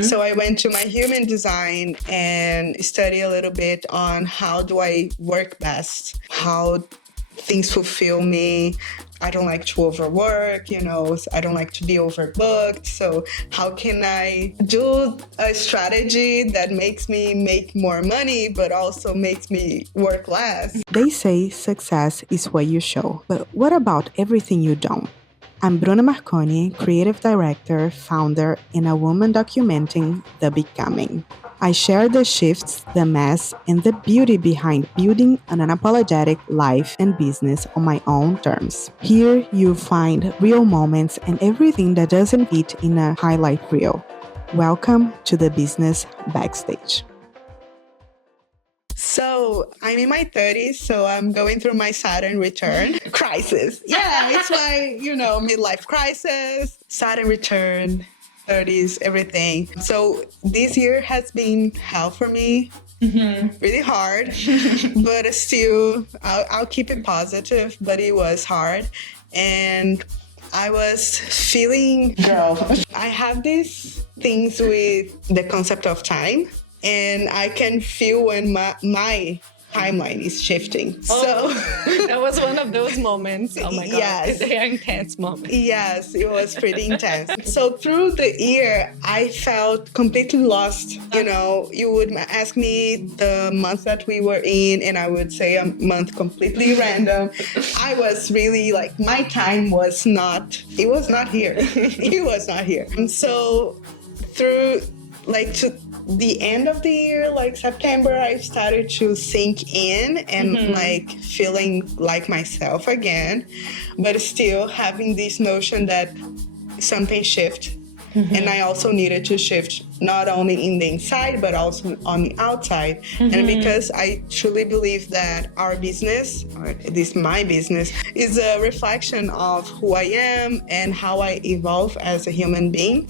So I went to my human design and study a little bit on how do I work best, how things fulfill me. I don't like to overwork, I don't like to be overbooked. So how can I do a strategy that makes me make more money, but also makes me work less? They say success is what you show, but what about everything you don't? I'm Bruna Marconi, creative director, founder, and a woman documenting the becoming. I share the shifts, the mess, and the beauty behind building an unapologetic life and business on my own terms. Here you'll find real moments and everything that doesn't fit in a highlight reel. Welcome to the Business Backstage. So I'm in my 30s, so I'm going through my Saturn return crisis. Yeah, it's my, midlife crisis, Saturn return, 30s, everything. So this year has been hell for me. Really hard, but still, I'll keep it positive, but it was hard. And I was feeling, I have these things with the concept of time. And I can feel when my timeline is shifting. That was one of those moments. Oh my God. Yes. They are intense moments. Yes, it was pretty intense. So through the year, I felt completely lost. You would ask me the month that we were in, and I would say a month completely random. I was really my time was not here. It was not here. And so through to the end of the year, September, I started to sink in and feeling like myself again, but still having this notion that something shift. And I also needed to shift not only in the inside, but also on the outside. And because I truly believe that our business, or at least my business, is a reflection of who I am and how I evolve as a human being,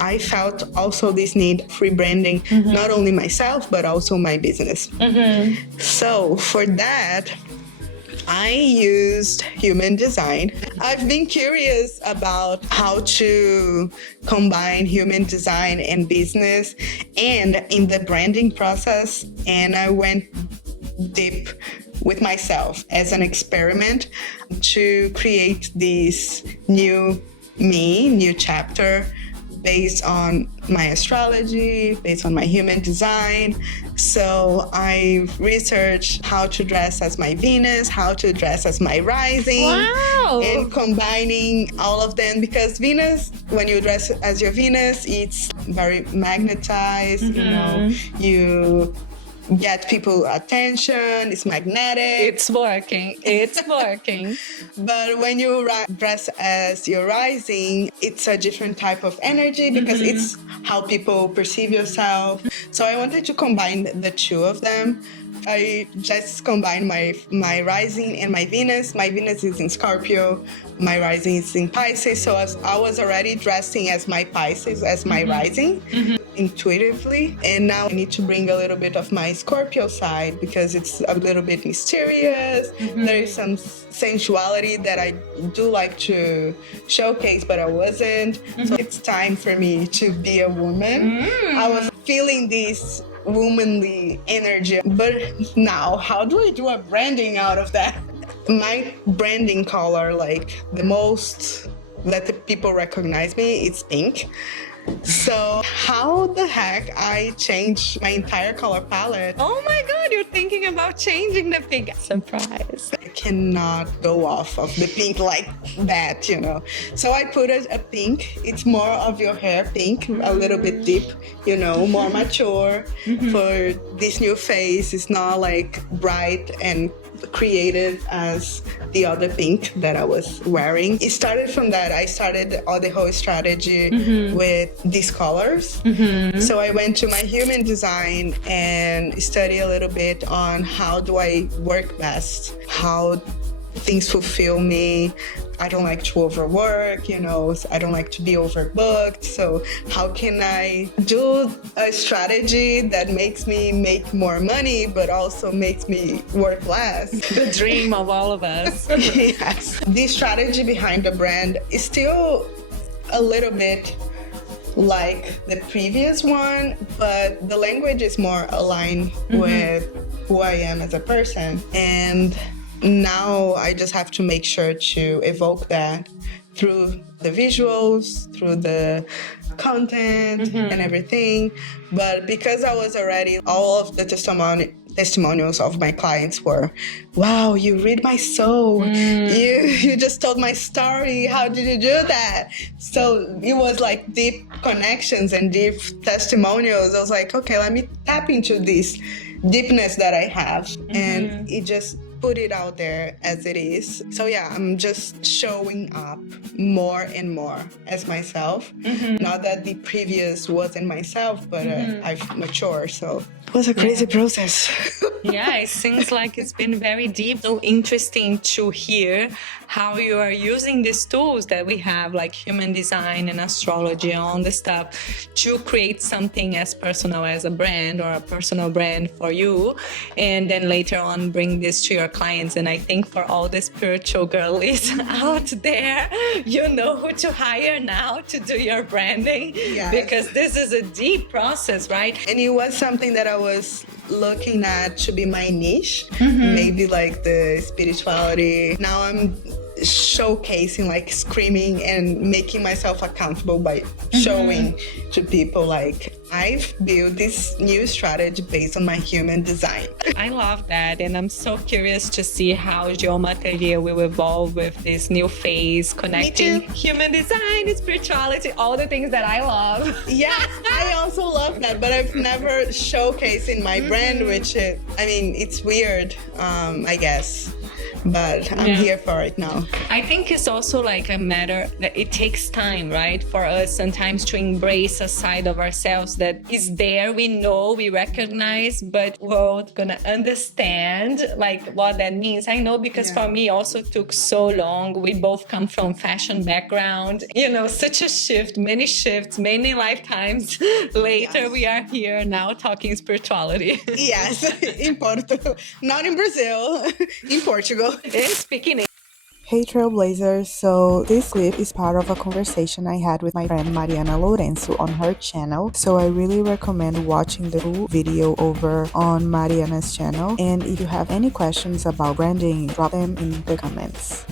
I felt also this need for rebranding, not only myself, but also my business. So for that, I used human design. I've been curious about how to combine human design and business and in the branding process. And I went deep with myself as an experiment to create this new chapter based on my astrology, based on my human design. So I researched how to dress as my Venus, how to dress as my rising. Wow. And combining all of them, because Venus, when you dress as your Venus, it's very magnetized, you get people attention, it's magnetic. It's working. But when you dress as your rising, it's a different type of energy because it's how people perceive yourself. So I wanted to combine the two of them. I just combined my rising and my Venus. My Venus is in Scorpio. My rising is in Pisces. So I was already dressing as my Pisces, as my rising, intuitively. And now I need to bring a little bit of my Scorpio side because it's a little bit mysterious. There is some sensuality that I do like to showcase, but I wasn't. So it's time for me to be a woman. I was feeling this womanly energy, but now how do I do a branding out of that? My branding color, the most that the people recognize me, it's pink. So how the heck I changed my entire color palette? Oh my God, you're thinking about changing the pink. Surprise. I cannot go off of the pink like that, So I put a pink. It's more of your hair pink, a little bit deep, more mature for this new phase. It's not bright and creative as the other pink that I was wearing. It started from that. I started the whole strategy with these colors. So I went to my human design and study a little bit on how do I work best, how things fulfill me. I don't like to overwork, I don't like to be overbooked. So how can I do a strategy that makes me make more money, but also makes me work less? The dream of all of us. Yes. The strategy behind the brand is still a little bit like the previous one, but the language is more aligned with who I am as a person. And now I just have to make sure to evoke that through the visuals, through the content and everything. But because I was already, all of the testimonials of my clients were, wow, you read my soul. You just told my story. How did you do that? So it was like deep connections and deep testimonials. I was like, okay, let me tap into this deepness that I have. And it just put it out there as it is. So yeah, I'm just showing up more and more as myself. Not that the previous wasn't myself, but I've matured. So it was a crazy process. Yeah, it seems like it's been very deep. So interesting to hear how you are using these tools that we have, like human design and astrology and all this stuff, to create something as personal as a brand or a personal brand for you. And then later on, bring this to your clients. And I think for all the spiritual girlies out there, you know who to hire now to do your branding. Yes. Because this is a deep process, right? And it was something that I was looking at to be my niche, maybe like the spirituality. Now I'm showcasing, like screaming and making myself accountable by showing to people like I've built this new strategy based on my human design. I love that, and I'm so curious to see how Geomatria will evolve with this new phase, connecting human design, spirituality, all the things that I love. Yes, I also love that, but I've never showcased in my brand, which is, I mean, it's weird, I guess. But I'm here for it now. I think it's also like a matter that it takes time, right? For us sometimes to embrace a side of ourselves that is there, we know, we recognize, but we're gonna understand like what that means. I know because for me also took so long. We both come from fashion background, you know, such a shift, many shifts, many lifetimes later. We are here now talking spirituality. Yes, in Porto, not in Brazil, in Portugal. And speaking Hey Trailblazers, so this clip is part of a conversation I had with my friend Mariana Lourenço on her channel, so I really recommend watching the full video over on Mariana's channel, and if you have any questions about branding, drop them in the comments.